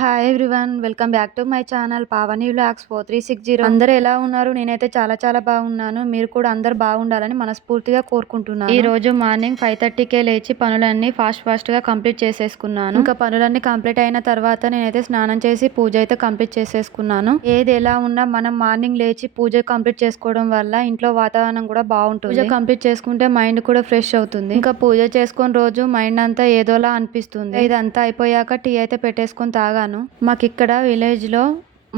Hi everyone welcome back to my channel Pavani vlogs four three six zero అందరూ ఎలా ఉన్నారు? నేనైతే చాలా చాలా బాగున్నాను. మీరు కూడా అందరు బాగుండాలని మనస్ఫూర్తిగా కోరుకుంటున్నాను. ఈ రోజు మార్నింగ్ ఫైవ్ థర్టీకే లేచి పనులన్నీ ఫాస్ట్ ఫాస్ట్గా కంప్లీట్ చేసేసుకున్నాను. ఇంకా పనులన్నీ కంప్లీట్ అయిన తర్వాత నేనైతే స్నానం చేసి పూజ అయితే కంప్లీట్ చేసేసుకున్నాను. ఏది ఎలా ఉన్నా మనం మార్నింగ్ లేచి పూజ కంప్లీట్ చేసుకోవడం వల్ల ఇంట్లో వాతావరణం కూడా బాగుంటుంది. పూజ కంప్లీట్ చేసుకుంటే మైండ్ కూడా ఫ్రెష్ అవుతుంది. ఇంకా పూజ చేసుకుని రోజు మైండ్ అంతా ఏదోలా అనిపిస్తుంది. ఇదంతా అయిపోయాక టీ అయితే పెట్టేసుకొని తాగాను మాకు ఇక్కడ విలేజ్లో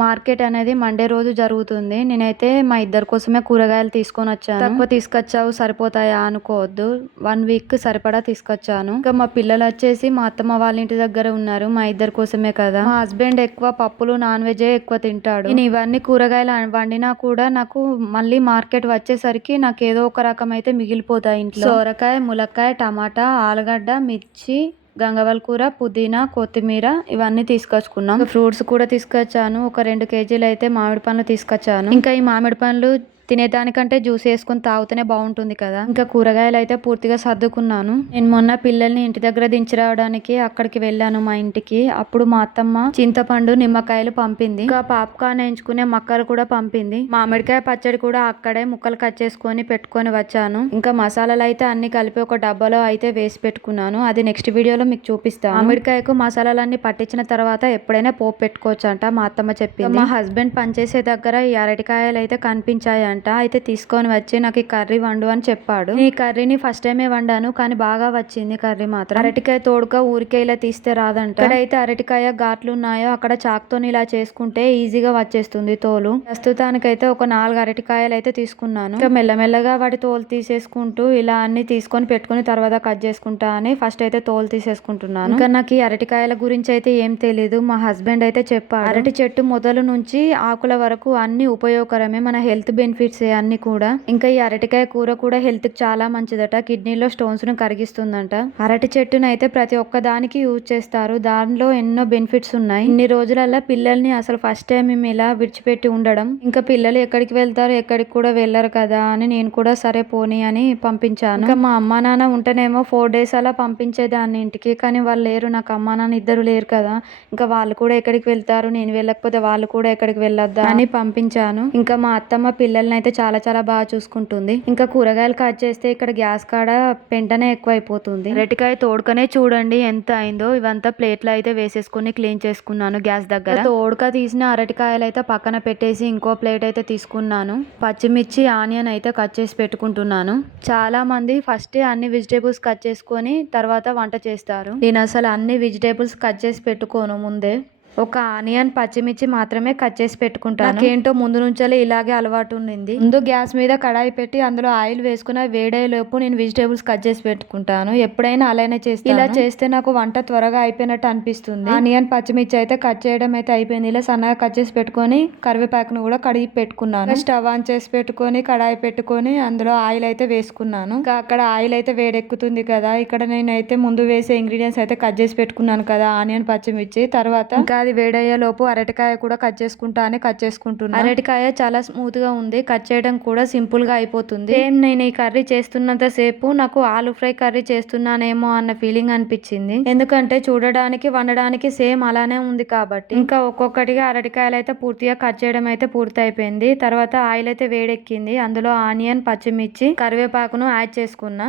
మార్కెట్ అనేది మండే రోజు జరుగుతుంది. నేనైతే మా ఇద్దరి కోసమే కూరగాయలు తీసుకొని వచ్చాను. తక్కువ తీసుకొచ్చావు సరిపోతాయా అనుకోవద్దు. వన్ వీక్ సరిపడా తీసుకొచ్చాను. ఇంకా మా పిల్లలు వచ్చేసి మా అత్తమ్మ వాళ్ళ ఇంటి దగ్గర ఉన్నారు. మా ఇద్దరి కోసమే కదా. మా హస్బెండ్ ఎక్కువ పప్పులు నాన్ వెజే ఎక్కువ తింటాడు. నేను ఇవన్నీ కూరగాయలు వండినా కూడా నాకు మళ్ళీ మార్కెట్ వచ్చేసరికి నాకు ఏదో ఒక రకం అయితే మిగిలిపోతాయి ఇంట్లో. సోరకాయ ములక్కాయ టమాటా ఆలుగడ్డ మిర్చి గంగవల్ కూర పుదీనా కొత్తిమీర ఇవన్నీ తీసుకొచ్చుకున్నాం. ఫ్రూట్స్ కూడా తీసుకొచ్చాను. ఒక రెండు కేజీలు అయితే మామిడి పండ్లు తీసుకొచ్చాను. ఇంకా ఈ మామిడి పండ్లు తినేదానికంటే జ్యూస్ వేసుకుని తాగుతూనే బాగుంటుంది కదా. ఇంకా కూరగాయలు అయితే పూర్తిగా సర్దుకున్నాను. నేను మొన్న పిల్లల్ని ఇంటి దగ్గర దించి రావడానికి అక్కడికి వెళ్ళాను మా ఇంటికి. అప్పుడు మా అత్తమ్మ చింతపండు నిమ్మకాయలు పంపింది. ఇంకా పాప్కార్న్ వేయించుకునే మక్కలు కూడా పంపింది. మామిడికాయ పచ్చడి కూడా అక్కడే ముక్కలు కట్ చేసుకొని పెట్టుకొని వచ్చాను. ఇంకా మసాలాలు అయితే అన్ని కలిపి ఒక డబ్బాలో అయితే వేసి పెట్టుకున్నాను. అది నెక్స్ట్ వీడియోలో మీకు చూపిస్తాను. మామిడికాయకు మసాలాలన్నీ పట్టించిన తర్వాత ఎప్పుడైనా పోపు పెట్టుకోవచ్చు అంట మా అత్తమ్మ చెప్పింది. మా హస్బెండ్ పనిచేసే దగ్గర ఈ అరటికాయలు అయితే కనిపించాయి వచ్చాడంట అయితే తీసుకొని వచ్చి నాకు ఈ కర్రీ వండు అని చెప్పాడు. ఈ కర్రీని ఫస్ట్ టైమే వండాను కానీ బాగా వచ్చింది కర్రీ మాత్రం. అరటికాయ తోడుక ఊరికే ఇలా తీస్తే రాదంట. అయితే అరటికాయ ఘాట్లు ఉన్నాయో అక్కడ చాక్తో ఇలా చేసుకుంటే ఈజీగా వచ్చేస్తుంది తోలు. ప్రస్తుతానికైతే ఒక నాలుగు అరటికాయలు అయితే తీసుకున్నాను. ఇంకా మెల్లమెల్లగా వాటి తోలు తీసేసుకుంటూ ఇలా అన్ని తీసుకొని పెట్టుకుని తర్వాత కట్ చేసుకుంటా అని ఫస్ట్ అయితే తోలు తీసేసుకుంటున్నాను. ఇంకా నాకు ఈ అరటికాయల గురించి అయితే ఏం తెలియదు మా హస్బెండ్ అయితే చెప్పాడు. అరటి చెట్టు మొదలు నుంచి ఆకుల వరకు అన్ని ఉపయోగకరమే. మన హెల్త్ బెనిఫిట్ బెనిఫిట్స్ అన్ని కూడా. ఇంకా ఈ అరటికాయ కూర కూడా హెల్త్కి చాలా మంచిదట. కిడ్నీలో స్టోన్స్ను కరిగిస్తుందంట. అరటి చెట్టును అయితే ప్రతి ఒక్క దానికి యూజ్ చేస్తారు. దానిలో ఎన్నో బెనిఫిట్స్ ఉన్నాయి. ఇన్ని రోజులల్లో పిల్లల్ని అసలు ఫస్ట్ టైం మేము ఇలా విడిచిపెట్టి ఉండడం. ఇంకా పిల్లలు ఎక్కడికి వెళ్తారు ఎక్కడికి కూడా వెళ్ళరు కదా అని నేను కూడా సరే పోనీ అని పంపించాను. ఇంకా మా అమ్మా నాన్న ఉంటేనేమో ఫోర్ డేస్ అలా పంపించేదాన్ని ఇంటికి. కానీ వాళ్ళు లేరు. నాకు అమ్మా నాన్న ఇద్దరు లేరు కదా. ఇంకా వాళ్ళు కూడా ఎక్కడికి వెళ్తారు నేను వెళ్ళకపోతే వాళ్ళు కూడా ఎక్కడికి వెళ్ళొద్దా అని పంపించాను. ఇంకా మా అత్తమ్మ పిల్లల్ని అయితే చాలా చాలా బాగా చూసుకుంటుంది. ఇంకా కూరగాయలు కట్ చేస్తే ఇక్కడ గ్యాస్ కాడ పెంటనే ఎక్కువ అయిపోతుంది రెటికాయ తోడుకనే చూడండి ఎంత అయిందో. ఇవంతా ప్లేట్లు అయితే వేసేసుకుని క్లీన్ చేసుకున్నాను గ్యాస్ దగ్గర. తోడుక తీసిన అరటికాయలు అయితే పక్కన పెట్టేసి ఇంకో ప్లేట్ అయితే తీసుకున్నాను. పచ్చిమిర్చి ఆనియన్ అయితే కట్ చేసి పెట్టుకుంటున్నాను. చాలా మంది ఫస్ట్ అన్ని వెజిటేబుల్స్ కట్ చేసుకొని తర్వాత వంట చేస్తారు. నేను అసలు అన్ని వెజిటేబుల్స్ కట్ చేసి పెట్టుకోను ముందే. ఒక ఆనియన్ పచ్చిమిర్చి మాత్రమే కట్ చేసి పెట్టుకుంటాను. నాకేంటో ముందు నుంచే ఇలాగే అలవాటు ఉండింది. ముందు గ్యాస్ మీద కడాయి పెట్టి అందులో ఆయిల్ వేసుకున్న వేడయ్యే లోపు నేను వెజిటేబుల్స్ కట్ చేసి పెట్టుకుంటాను. ఎప్పుడైనా అలానే చేస్తాను. ఇలా చేస్తే నాకు వంట త్వరగా అయిపోయినట్టు అనిపిస్తుంది. ఆనియన్ పచ్చిమిర్చి అయితే కట్ చేయడం అయితే అయిపోయింది. ఇలా సన్నగా కట్ చేసి పెట్టుకొని కరివేపాకును కూడా కడిగి పెట్టుకున్నాను. స్టవ్ ఆన్ చేసి పెట్టుకొని కడాయి పెట్టుకొని అందులో ఆయిల్ అయితే వేసుకున్నాను. ఇంకా అక్కడ ఆయిల్ అయితే వేడెక్కుతుంది కదా ఇక్కడ నేనైతే ముందు వేసే ఇంగ్రీడియంట్స్ అయితే కట్ చేసి పెట్టుకున్నాను కదా ఆనియన్ పచ్చిమిర్చి తర్వాత ఇంకా అది వేడయ్యే లోపు అరటికాయ కూడా కట్ చేసుకుంటా అని కట్ చేసుకుంటున్నాను అరటికాయ చాలా స్మూత్గా ఉంది. కట్ చేయడం కూడా సింపుల్గా అయిపోతుంది. సేమ్ నేను ఈ కర్రీ చేస్తున్నంత సేపు నాకు ఆలు ఫ్రై కర్రీ చేస్తున్నానేమో అన్న ఫీలింగ్ అనిపించింది. ఎందుకంటే చూడడానికి వండడానికి సేమ్ అలానే ఉంది కాబట్టి. ఇంకా ఒక్కొక్కటిగా అరటికాయలు అయితే పూర్తిగా కట్ చేయడం అయితే పూర్తి అయిపోయింది తర్వాత ఆయిల్ అయితే వేడెక్కింది. అందులో ఆనియన్ పచ్చిమిర్చి కరివేపాకును యాడ్ చేసుకున్నా.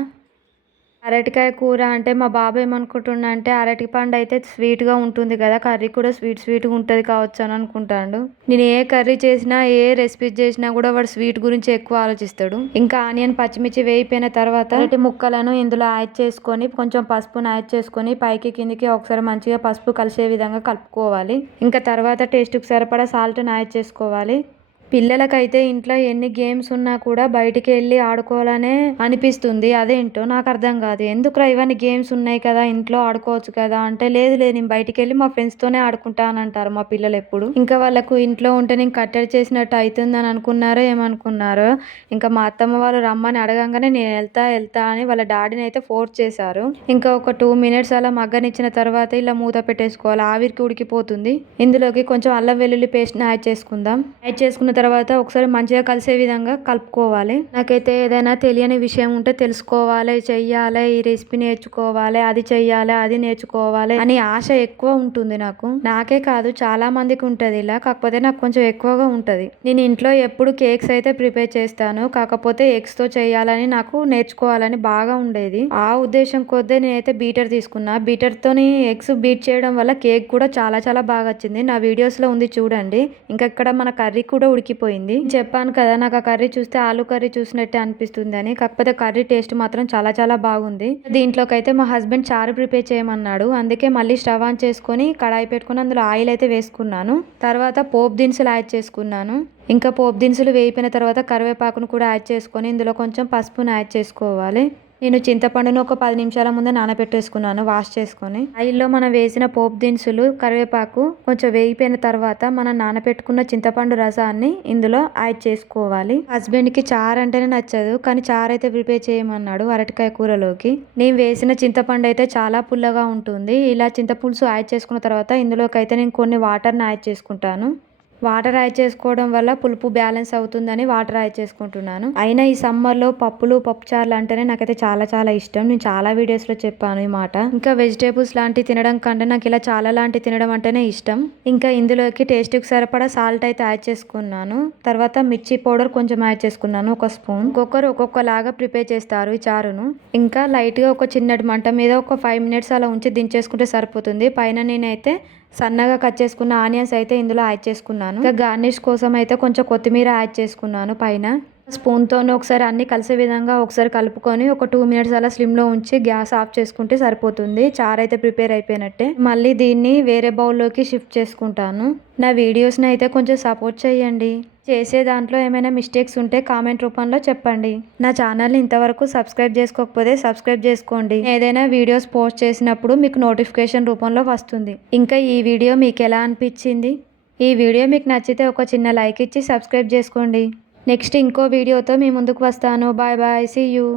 అరటికాయ కూర అంటే మా బాబు ఏమనుకుంటున్నా అంటే అరటి పండు అయితే స్వీట్గా ఉంటుంది కదా కర్రీ కూడా స్వీట్ స్వీట్గా ఉంటుంది కావచ్చు అని అనుకుంటాడు. నేను ఏ కర్రీ చేసినా ఏ రెసిపీ చేసినా కూడా వాడు స్వీట్ గురించి ఎక్కువ ఆలోచిస్తాడు. ఇంకా ఆనియన్ పచ్చిమిర్చి వేయిపోయిన తర్వాత అరటి ముక్కలను ఇందులో యాడ్ చేసుకొని కొంచెం పసుపును యాడ్ చేసుకొని పైకి కిందికి ఒకసారి మంచిగా పసుపు కలిసే విధంగా కలుపుకోవాలి. ఇంకా తర్వాత టేస్ట్కి సరిపడా సాల్ట్ని యాడ్ చేసుకోవాలి. పిల్లలకైతే ఇంట్లో ఎన్ని గేమ్స్ ఉన్నా కూడా బయటికి వెళ్ళి ఆడుకోవాలనే అనిపిస్తుంది. అదేంటో నాకు అర్థం కాదు. ఎందుకురా ఇవన్నీ గేమ్స్ ఉన్నాయి కదా ఇంట్లో ఆడుకోవచ్చు కదా అంటే లేదు లేదు నేను బయటికి వెళ్ళి మా ఫ్రెండ్స్తోనే ఆడుకుంటాను అంటారు మా పిల్లలు ఎప్పుడు. ఇంకా వాళ్ళకు ఇంట్లో ఉంటే నేను కట్టడి చేసినట్టు అవుతుందని అనుకున్నారో ఏమనుకున్నారో ఇంకా మా అత్తమ్మ వాళ్ళు రమ్మని అడగంగానే నేను వెళ్తా వెళ్తా అని వాళ్ళ డాడీని అయితే ఫోర్స్ చేశారు. ఇంకా ఒక టూ మినిట్స్ అలా మగ్గనిచ్చిన తర్వాత ఇలా మూత పెట్టేసుకోవాలి. ఆవిరికి ఉడికిపోతుంది. ఇందులోకి కొంచెం అల్లం వెల్లుల్లి పేస్ట్ని యాడ్ చేసుకుందాం. యాడ్ చేసుకున్న తర్వాత తర్వాత ఒకసారి మంచిగా కలిసే విధంగా కలుపుకోవాలి. నాకైతే ఏదైనా తెలియని విషయం ఉంటే తెలుసుకోవాలి చెయ్యాలి ఈ రెసిపీ నేర్చుకోవాలి అది చెయ్యాలి అది నేర్చుకోవాలి అని ఆశ ఎక్కువ ఉంటుంది నాకు. నాకే కాదు చాలా మందికి ఉంటుంది ఇలా కాకపోతే నాకు కొంచెం ఎక్కువగా ఉంటుంది. నేను ఇంట్లో ఎప్పుడు కేక్స్ అయితే ప్రిపేర్ చేస్తాను కాకపోతే ఎగ్స్తో చేయాలని నాకు నేర్చుకోవాలని బాగా ఉండేది. ఆ ఉద్దేశం కొద్దీ నేనైతే బీటర్ తీసుకున్నా. బీటర్తోని ఎగ్స్ బీట్ చేయడం వల్ల కేక్ కూడా చాలా చాలా బాగా వచ్చింది. నా వీడియోస్లో ఉంది చూడండి. ఇంకా ఇక్కడ మన కర్రీ కూడా ఉడికి ఉడికిపోయింది చెప్పాను కదా నాకు ఆ కర్రీ చూస్తే ఆలు కర్రీ చూసినట్టే అనిపిస్తుంది అని కాకపోతే కర్రీ టేస్ట్ మాత్రం చాలా చాలా బాగుంది. దీంట్లోకి అయితే మా హస్బెండ్ చారు ప్రిపేర్ చేయమన్నాడు. అందుకే మళ్ళీ స్టవ్ ఆన్ చేసుకొని కడాయి పెట్టుకుని అందులో ఆయిల్ అయితే వేసుకున్నాను. తర్వాత పోపు దినుసులు యాడ్ చేసుకున్నాను. ఇంకా పోపు దినుసులు వేయిపోయిన తర్వాత కరివేపాకును కూడా యాడ్ చేసుకొని ఇందులో కొంచెం పసుపును యాడ్ చేసుకోవాలి. నేను చింతపండును ఒక పది నిమిషాల ముందే నానబెట్టేసుకున్నాను వాష్ చేసుకొని. ఆయిల్లో మనం వేసిన పోపు దినుసులు కరివేపాకు కొంచెం వేగిపోయిన తర్వాత మనం నానబెట్టుకున్న చింతపండు రసాన్ని ఇందులో యాడ్ చేసుకోవాలి. హస్బెండ్కి చారు అంటేనే నచ్చదు కానీ చారు అయితే ప్రిపేర్ చేయమన్నాడు అరటికాయ కూరలోకి. నేను వేసిన చింతపండు అయితే చాలా పుల్లగా ఉంటుంది. ఇలా చింతపులుసు యాడ్ చేసుకున్న తర్వాత ఇందులోకి అయితే నేను కొన్ని వాటర్ని యాడ్ చేసుకుంటాను. వాటర్ యాడ్ చేసుకోవడం వల్ల పులుపు బ్యాలెన్స్ అవుతుందని వాటర్ యాడ్ చేసుకుంటున్నాను. అయినా ఈ సమ్మర్లో పప్పులు పప్పుచారులు అంటేనే నాకైతే చాలా చాలా ఇష్టం. నేను చాలా వీడియోస్లో చెప్పాను ఈ మాట. ఇంకా వెజిటేబుల్స్ లాంటివి తినడం కంటే నాకు ఇలా చాలా లాంటి తినడం అంటేనే ఇష్టం. ఇంకా ఇందులోకి టేస్ట్కి సరిపడా సాల్ట్ అయితే యాడ్ చేసుకున్నాను. తర్వాత మిర్చి పౌడర్ కొంచెం యాడ్ చేసుకున్నాను ఒక స్పూన్. ఒక్కొక్కరు ఒక్కొక్కలాగా ప్రిపేర్ చేస్తారు ఈ చారును. ఇంకా లైట్గా ఒక చిన్నటి మంట మీద ఒక ఫైవ్ మినిట్స్ అలా ఉంచి దించేసుకుంటే సరిపోతుంది. పైన నేనైతే సన్నగా కట్ చేసుకున్న ఆనియన్స్ అయితే ఇందులో యాడ్ చేసుకున్నాను. ఇంకా గార్నిష్ కోసం అయితే కొంచెం కొత్తిమీర యాడ్ చేసుకున్నాను పైన. స్పూన్తోనే ఒకసారి అన్ని కలిసే విధంగా ఒకసారి కలుపుకొని ఒక టూ మినిట్స్ అలా స్లిమ్లో ఉంచి గ్యాస్ ఆఫ్ చేసుకుంటే సరిపోతుంది. చారు అయితే ప్రిపేర్ అయిపోయినట్టే. మళ్ళీ దీన్ని వేరే బౌల్లోకి షిఫ్ట్ చేసుకుంటాను. నా వీడియోస్ని అయితే కొంచెం సపోర్ట్ చేయండి. చేసే దాంట్లో ఏమైనా మిస్టేక్స్ ఉంటే కామెంట్ రూపంలో చెప్పండి. నా ఛానల్ని ఇంతవరకు సబ్స్క్రైబ్ చేసుకోకపోతే సబ్స్క్రైబ్ చేసుకోండి. ఏదైనా వీడియోస్ పోస్ట్ చేసినప్పుడు మీకు నోటిఫికేషన్ రూపంలో వస్తుంది. ఇంకా ఈ వీడియో మీకు ఎలా అనిపించింది? ఈ వీడియో మీకు నచ్చితే ఒక చిన్న లైక్ ఇచ్చి సబ్స్క్రైబ్ చేసుకోండి. నెక్స్ట్ ఇంకో వీడియోతో మీ ముందుకు వస్తాను. Bye bye see you